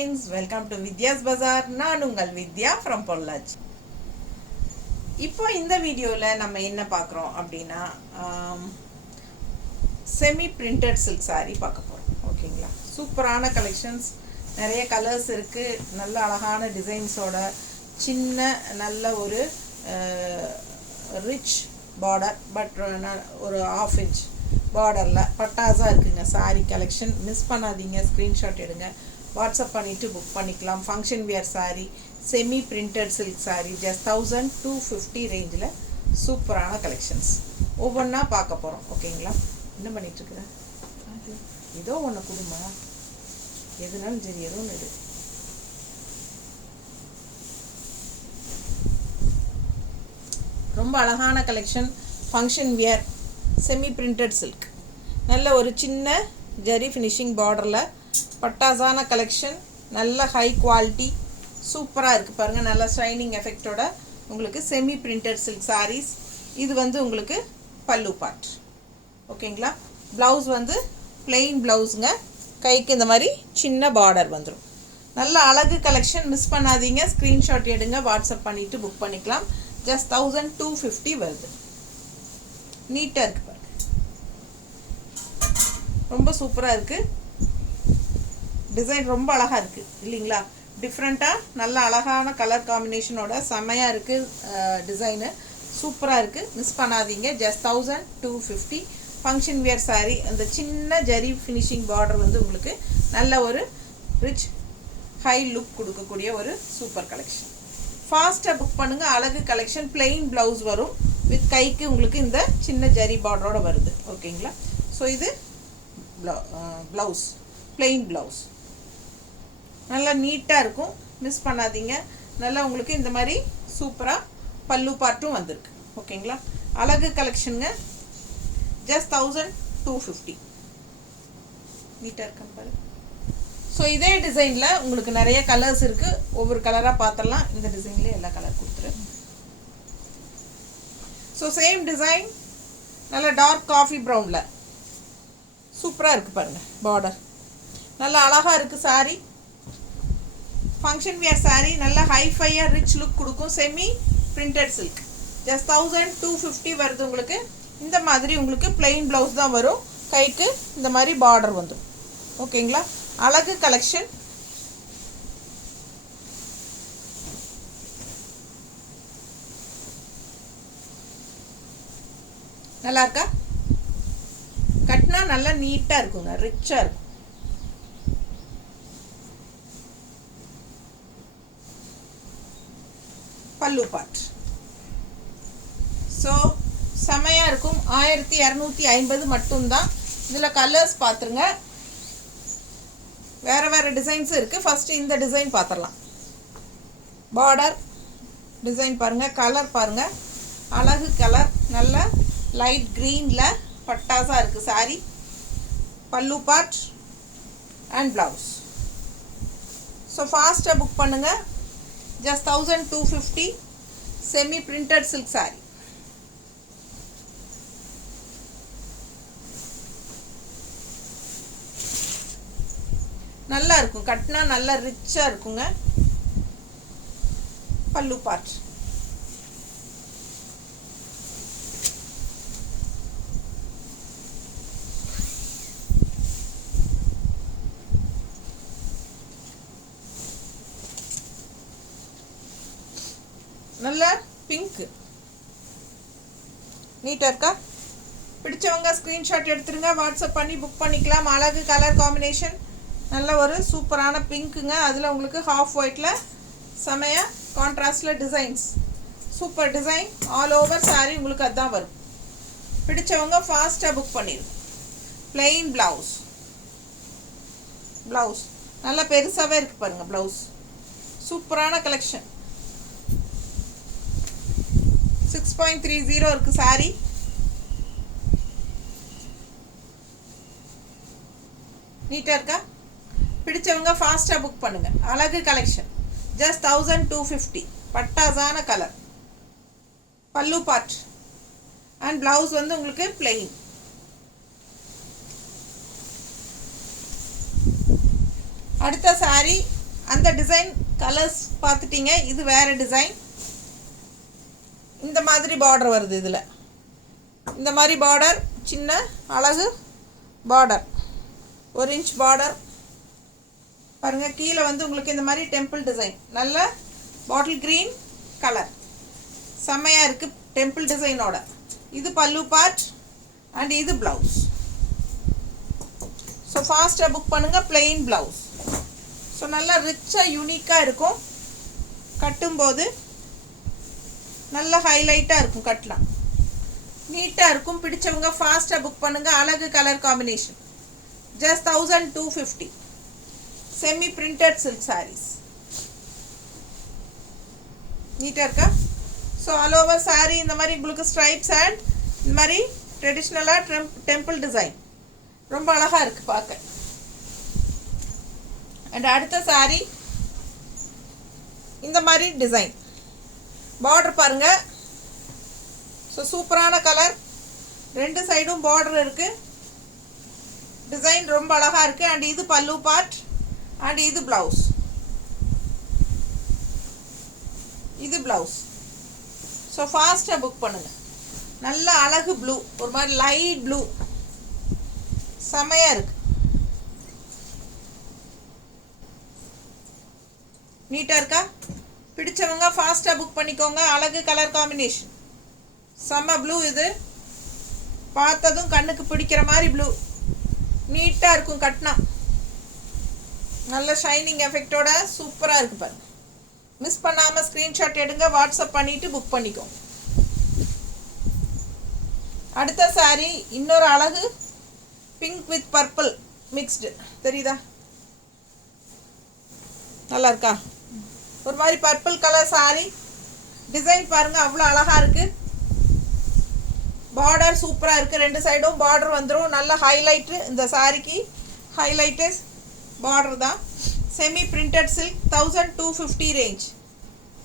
friends, welcome to Vidya's Bazaar. நான் உங்கள் வித்யா from Pollachi. இப்போ இந்த வீடியோவில் நம்ம என்ன பார்க்குறோம் அப்படின்னா செமி பிரிண்டட் சில்க் saree பார்க்க போகிறோம். ஓகேங்களா, சூப்பரான கலெக்ஷன்ஸ், நிறைய கலர்ஸ் இருக்குது, நல்ல அழகான டிசைன்ஸோட சின்ன நல்ல ஒரு ரிச் பார்டர், பட் ஒரு 1/2 inch பார்டரில் பட்டாஸாக இருக்குங்க சாரீ கலெக்ஷன். மிஸ் பண்ணாதீங்க, ஸ்க்ரீன்ஷாட் எடுங்க, வாட்ஸ்அப் பண்ணிவிட்டு புக் பண்ணிக்கலாம். Function wear sari, semi printed silk sari, just 1250 ரேஞ்சில் சூப்பரான கலெக்ஷன்ஸ் ஒவ்வொன்றா பார்க்க போகிறோம். ஓகேங்களா, என்ன பண்ணிகிட்ருக்குறேன், ஏதோ ஒன்று கொடுமா, எதுனாலும் சரி ஏதோ ஒன்று எடு. ரொம்ப அழகான collection, function wear semi printed silk, நல்ல ஒரு சின்ன ஜரி ஃபினிஷிங் பார்டரில் பட்டாஸான கலெக்ஷன், நல்ல ஹை குவாலிட்டி, சூப்பராக இருக்குது பாருங்கள். நல்ல ஷைனிங் எஃபெக்டோட உங்களுக்கு செமி பிரிண்டட் சில்க் சாரீஸ். இது வந்து உங்களுக்கு பல்லு பார்ட். ஓகேங்களா, ப்ளவுஸ் வந்து பிளெயின் ப்ளவுஸுங்க, கைக்கு இந்த மாதிரி சின்ன பார்டர் வந்துடும். நல்ல அழகு கலெக்ஷன், மிஸ் பண்ணாதீங்க, ஸ்க்ரீன்ஷாட் எடுங்க, வாட்ஸ்அப் பண்ணிவிட்டு புக் பண்ணிக்கலாம். ஜஸ்ட் 1250 வருது. நீட்டாக இருக்குது பாருங்க, ரொம்ப சூப்பராக இருக்குது. டிசைன் ரொம்ப அழகாக இருக்குது இல்லைங்களா, டிஃப்ரெண்ட்டாக நல்ல அழகான கலர் காம்பினேஷனோட செம்மையாக இருக்குது. டிசைனு சூப்பராக இருக்குது, மிஸ் பண்ணாதீங்க. Just 1250 function wear sari. அந்த சின்ன ஜரி ஃபினிஷிங் பார்டர் வந்து உங்களுக்கு நல்ல ஒரு ரிச் ஹை லுக் கொடுக்கக்கூடிய ஒரு சூப்பர் கலெக்ஷன். ஃபாஸ்ட்டாக புக் பண்ணுங்கள். அழகு கலெக்ஷன், பிளெயின் ப்ளவுஸ் வரும் வித் கைக்கு உங்களுக்கு இந்த சின்ன ஜரி பார்டரோட வருது. ஓகேங்களா, ஸோ இது ப்ளவுஸ், பிளெயின் ப்ளவுஸ், நல்லா நீட்டாக இருக்கும், மிஸ் பண்ணாதீங்க. நல்லா உங்களுக்கு இந்த மாதிரி சூப்பராக பல்லு பார்ட்டும் வந்திருக்கு. ஓகேங்களா, அழகு கலெக்ஷனுங்க, ஜஸ்ட் 1250. நீட்டாக இருக்கும் பாரு. ஸோ இதே டிசைனில் உங்களுக்கு நிறைய கலர்ஸ் இருக்குது, ஒவ்வொரு கலராக பார்த்துடலாம். இந்த டிசைன்லேயே எல்லா கலர் கொடுத்துரு. ஸோ சேம் டிசைன், நல்ல டார்க் காஃபி ப்ரௌனில் சூப்பராக இருக்குது பாருங்கள். பார்டர் நல்லா அழகாக இருக்குது. சாரீ ஃபங்க்ஷன் வியர் சாரீ, நல்ல ஹைஃபையாக ரிச் லுக் கொடுக்கும். செமி பிரிண்டட் சில்க், ஜஸ்ட் 1250 வருது உங்களுக்கு. இந்த மாதிரி உங்களுக்கு பிளெயின் ப்ளவுஸ் தான் வரும், கைக்கு இந்த மாதிரி பார்டர் வந்துடும். ஓகேங்களா, அழகு கலெக்ஷன். நல்லா இருக்கா, கட்டினா நல்லா நீட்டாக இருக்குங்க, ரிச்சாக இருக்கும். பல்லு பார்ட் ஸோ செமையாக இருக்கும். 1250 மட்டும்தான். இதில் கலர்ஸ் பார்த்துருங்க, வேறு வேறு டிசைன்ஸும் இருக்குது. ஃபஸ்ட்டு இந்த டிசைன் பார்த்துடலாம். பார்டர் டிசைன் பாருங்கள், கலர் பாருங்கள், அழகு கலர், நல்ல லைட் க்ரீனில் பட்டாஸாக இருக்குது சாரீ. பல்லு பார்ட் அண்ட் ப்ளவுஸ். ஸோ ஃபாஸ்ட்டாக புக் பண்ணுங்கள். Just 1250 semi printed silk sari. நல்லா இருக்கும், கட்டினா நல்லா ரிச்சாக இருக்குங்க. பல்லு பார்ட் நல்ல பிங்க், நீட்டாக இருக்கா. பிடிச்சவங்க ஸ்க்ரீன்ஷாட் எடுத்துருங்க, வாட்ஸ்அப் பண்ணி புக் பண்ணிக்கலாம். அழகு கலர் காம்பினேஷன், நல்ல ஒரு சூப்பரான பிங்க்குங்க. அதில் உங்களுக்கு ஹாஃப் ஒயிட்டில் செமையாக கான்ட்ராஸ்டில் designs, super design. All over sari உங்களுக்கு அதுதான் வரும். பிடிச்சவங்க ஃபாஸ்ட்டாக புக் பண்ணிடுங்க. பிளெயின் ப்ளவுஸ், ப்ளவுஸ் நல்லா பெருசாகவே இருக்குது பாருங்கள். ப்ளவுஸ் சூப்பரான கலெக்ஷன். 6.30 இருக்குது சாரீ. நீட்டாக இருக்கா, பிடிச்சவங்க ஃபாஸ்ட்டாக புக் பண்ணுங்கள். அழகு collection, just 1250. பட்டாஸான colour. Pallu part and blouse வந்து உங்களுக்கு பிளெயின். அடுத்த saree அந்த டிசைன் கலர்ஸ் பார்த்துட்டீங்க. இது வேறு டிசைன். இந்த மாதிரி பார்டர் வருது. இதில் இந்த மாதிரி பார்டர், சின்ன அழகு பார்டர், 1 இன்ச் பார்டர் பாருங்கள். கீழே வந்து உங்களுக்கு இந்த மாதிரி டெம்பிள் டிசைன், நல்ல பாட்டில் க்ரீன் கலர், செம்மையாக இருக்குது டெம்பிள் டிசைனோட. இது பல்லு பார்ட் அண்ட் இது ப்ளவுஸ். ஸோ ஃபாஸ்ட்டாக புக் பண்ணுங்கள். Plain blouse. ஸோ நல்லா ரிச்சாக யூனிக்காக இருக்கும். கட்டும்போது நல்ல ஹைலைட்டாக இருக்கும். கட்டலாம் நீட்டாக இருக்கும். பிடிச்சவங்க ஃபாஸ்ட்டாக புக் பண்ணுங்கள். அழகு colour combination. Just 1250. Semi printed silk sarees. நீட்டாக இருக்கா? ஸோ ஆல் ஓவர் சாரீ இந்த மாதிரி உங்களுக்கு ஸ்ட்ரைப்ஸ் அண்ட் இந்த மாதிரி ட்ரெடிஷ்னலாக டெம்பிள் டிசைன் ரொம்ப அழகாக இருக்குது பார்க்க. அண்ட் அடுத்த சாரீ இந்த மாதிரி டிசைன் பார்டர் பாருங்கள். ஸோ சூப்பரான கலர், 2 சைடும் பார்டர் இருக்குது. டிசைன் ரொம்ப அழகாக இருக்குது. அண்ட் இது பல்லு பார்ட் அண்ட் இது ப்ளவுஸ். இது ப்ளவுஸ். ஸோ ஃபாஸ்ட்டாக புக் பண்ணுங்கள். நல்ல அழகு ப்ளூ, ஒரு மாதிரி லைட் ப்ளூ, செமையாக இருக்குது. நீட்டாக இருக்கா? பிடிச்சவங்க ஃபாஸ்ட்டாக புக் பண்ணிக்கோங்க. அழகு கலர் காம்பினேஷன், செம்ம ப்ளூ. இது பார்த்ததும் கண்ணுக்கு பிடிக்கிற மாதிரி ப்ளூ. நீட்டாக இருக்கும் கட்டினா. நல்ல ஷைனிங் எஃபெக்டோட சூப்பராக இருக்குது பாருங்கள். மிஸ் பண்ணாமல் ஸ்க்ரீன்ஷாட் எடுங்க, வாட்ஸ்அப் பண்ணிவிட்டு புக் பண்ணிக்கோங்க. அடுத்த சாரீ இன்னொரு அழகு பிங்க் வித் பர்பிள் மிக்ஸ்டு. தெரியுதா? நல்லா இருக்கா? ஒரு மாதிரி பர்பிள் கலர் சாரீ. டிசைன் பாருங்கள், அவ்வளோ அழகாக இருக்குது. பார்டர் சூப்பராக இருக்குது. 2 சைடும் பார்டர் வந்துடும். நல்ல ஹைலைட்டு. இந்த சாரீக்கு ஹைலைட்டு பார்டர் தான். Semi printed silk, 1250 range.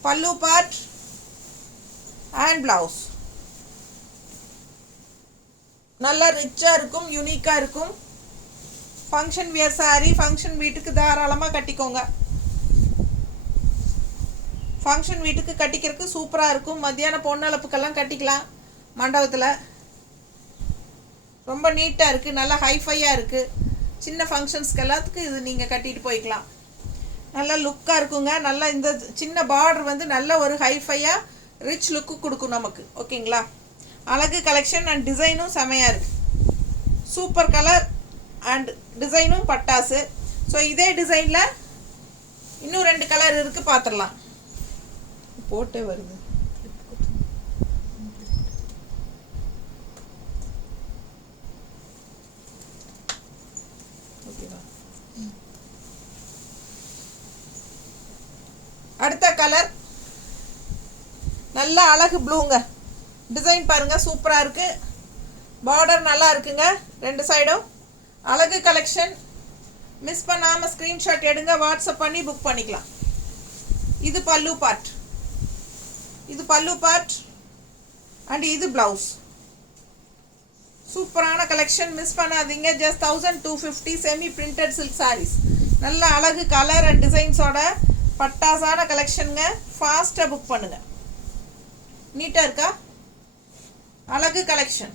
பல்லு பார்ட் அண்ட் ப்ளவுஸ். நல்லா ரிச்சாக இருக்கும், யூனிக்காக இருக்கும். Function wear sari. ஃபங்க்ஷன் வீட்டுக்கு தாராளமாக கட்டிக்கோங்க. ஃபங்க்ஷன் வீட்டுக்கு கட்டிக்கிறதுக்கு சூப்பராக இருக்கும். மத்தியான பொண்ணளப்புக்கெல்லாம் கட்டிக்கலாம் மண்டபத்தில். ரொம்ப நீட்டாக இருக்குது. நல்லா ஹைஃபையாக இருக்குது. சின்ன ஃபங்க்ஷன்ஸ்க்கு எல்லாத்துக்கும் இது நீங்கள் கட்டிட்டு போய்க்கலாம். நல்லா லுக்காக இருக்குங்க. நல்லா இந்த சின்ன பார்டர் வந்து நல்ல ஒரு ஹைஃபையாக ரிச் லுக்கு கொடுக்கும் நமக்கு. ஓகேங்களா? அழகு கலெக்ஷன் அண்ட் டிசைனும் செமையாக இருக்குது. சூப்பர் கலர் அண்ட் டிசைனும் பட்டாசு. ஸோ இதே டிசைனில் இன்னும் 2 கலர் இருக்குது, பார்த்துடலாம். போட்டே வருது. அடுத்த கலர் நல்ல அழகு ப்ளூங்க. டிசைன் பாருங்கள், சூப்பராக இருக்குது. பார்டர் நல்லா இருக்குங்க 2 சைடும். அழகு கலெக்ஷன். மிஸ் பண்ணாமல் ஸ்க்ரீன்ஷாட் எடுங்க, வாட்ஸ்அப் பண்ணி புக் பண்ணிக்கலாம். இது பல்லு பார்ட். இது பல்லு பார்ட் அண்ட் இது ப்ளவுஸ். சூப்பரான கலெக்ஷன், மிஸ் பண்ணாதீங்க. Just 1250 semi printed silk sarees. நல்ல அழகு கலர் அண்ட் டிசைன்ஸோட பட்டாசான கலெக்ஷனுங்க. ஃபாஸ்ட்டாக புக் பண்ணுங்கள். நீட்டாக இருக்கா? அழகு கலெக்ஷன்.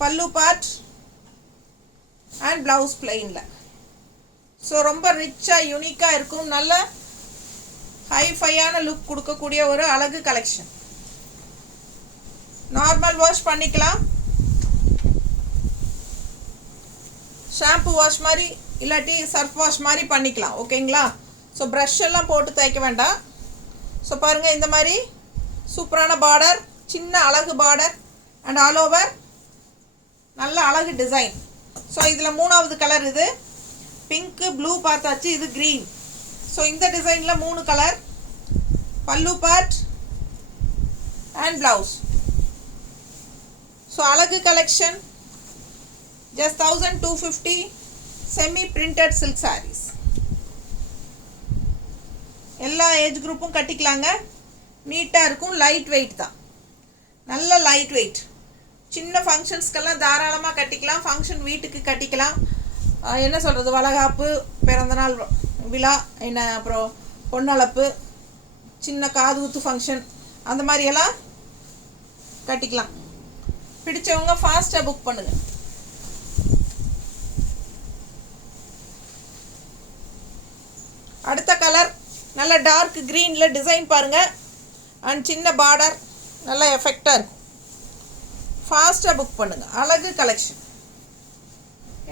பல்லு பார்ட் அண்ட் ப்ளவுஸ் பிளெயினில். ஸோ ரொம்ப ரிச்சாக யூனிக்காக இருக்கும். நல்ல ஹைஃபையான லுக் கொடுக்கக்கூடிய ஒரு அழகு கலெக்ஷன். நார்மல் வாஷ் பண்ணிக்கலாம், ஷாம்பு வாஷ் மாதிரி இல்லாட்டி சர்ஃப் வாஷ் மாதிரி பண்ணிக்கலாம். ஓகேங்களா? ஸோ ப்ரஷ் எல்லாம் போட்டு தேய்க்க வேண்டாம். ஸோ பாருங்கள், இந்த மாதிரி சூப்பரான பார்டர், சின்ன அழகு பார்டர் அண்ட் ஆல் ஓவர் நல்ல அழகு டிசைன். ஸோ இதில் 3வது கலர். இது பிங்க்கு, ப்ளூ பார்த்தாச்சு. இது க்ரீன். ஸோ இந்த டிசைனில் 3 colour. Pallu part and blouse. So அழகு collection. Just 1250 semi printed silk sarees. எல்லா ஏஜ் குரூப்பும் கட்டிக்கலாங்க. நீட்டாக இருக்கும். லைட் வெயிட் தான், நல்ல லைட் வெயிட். சின்ன ஃபங்க்ஷன்ஸ்க்கெல்லாம் தாராளமாக கட்டிக்கலாம். ஃபங்க்ஷன் வீட்டுக்கு கட்டிக்கலாம். என்ன சொல்கிறது, வளகாப்பு, பிறந்தநாள் விழா, என்ன அப்புறம் பொண்ணளப்பு, சின்ன காது குத்து ஃபங்க்ஷன், அந்த மாதிரியெல்லாம் கட்டிக்கலாம். பிடிச்சவங்க ஃபாஸ்ட்டாக புக் பண்ணுங்கள். அடுத்த கலர் நல்ல டார்க் க்ரீனில் டிசைன் பாருங்கள். அண்ட் சின்ன பார்டர் நல்லா எஃபெக்டாக இருக்கும். ஃபாஸ்ட்டாக புக் பண்ணுங்கள். அழகு கலெக்ஷன்.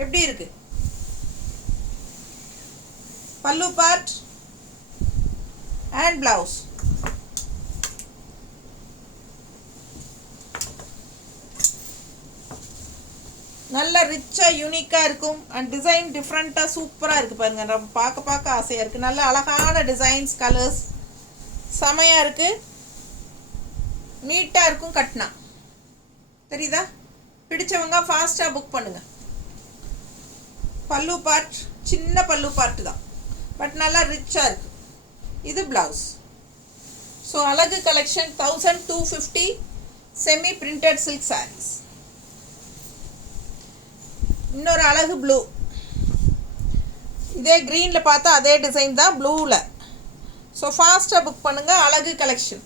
எப்படி இருக்குது? பல்லு பார்ட் அண்ட் ப்ளவுஸ். நல்ல ரிச்சாக யூனிக்காக இருக்கும். அண்ட் டிசைன் டிஃப்ரெண்ட்டாக சூப்பராக இருக்குது பாருங்கள். நம்ம பார்க்க ஆசையாக இருக்குது. நல்ல அழகான டிசைன்ஸ், கலர்ஸ் செமையாக இருக்குது. நீட்டாக இருக்கும் கட்டினா. தெரியுதா? பிடிச்சவங்க ஃபாஸ்ட்டாக புக் பண்ணுங்கள். பல்லு பார்ட் சின்ன பல்லு பார்ட்டு தான், பட் நல்லா ரிச்சாக இருக்குது. இது ப்ளவுஸ். ஸோ அழகு collection 1250 semi printed silk sarees. இன்னொரு அழகு ப்ளூ. இதே க்ரீனில் பார்த்தா அதே டிசைன் தான் ப்ளூவில். ஸோ ஃபாஸ்ட்டாக புக் பண்ணுங்கள். அழகு கலெக்ஷன்.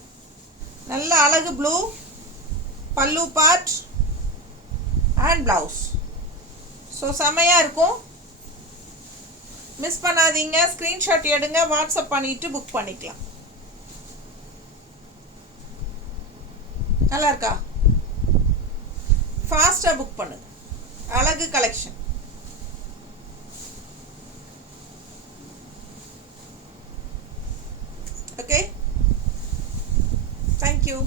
நல்ல அழகு ப்ளூ, பல்லு பார்ட் அண்ட் ப்ளவுஸ். ஸோ செமையாக இருக்கும். மிஸ் பண்ணாதீங்க. ஸ்க்ரீன்ஷாட் எடுங்க, வாட்ஸ்அப் பண்ணிவிட்டு புக் பண்ணிக்கலாம். நல்லா இருக்கா? ஃபாஸ்ட்டாக புக் பண்ணுங்க. அழகு கலெக்ஷன். Okay, thank you.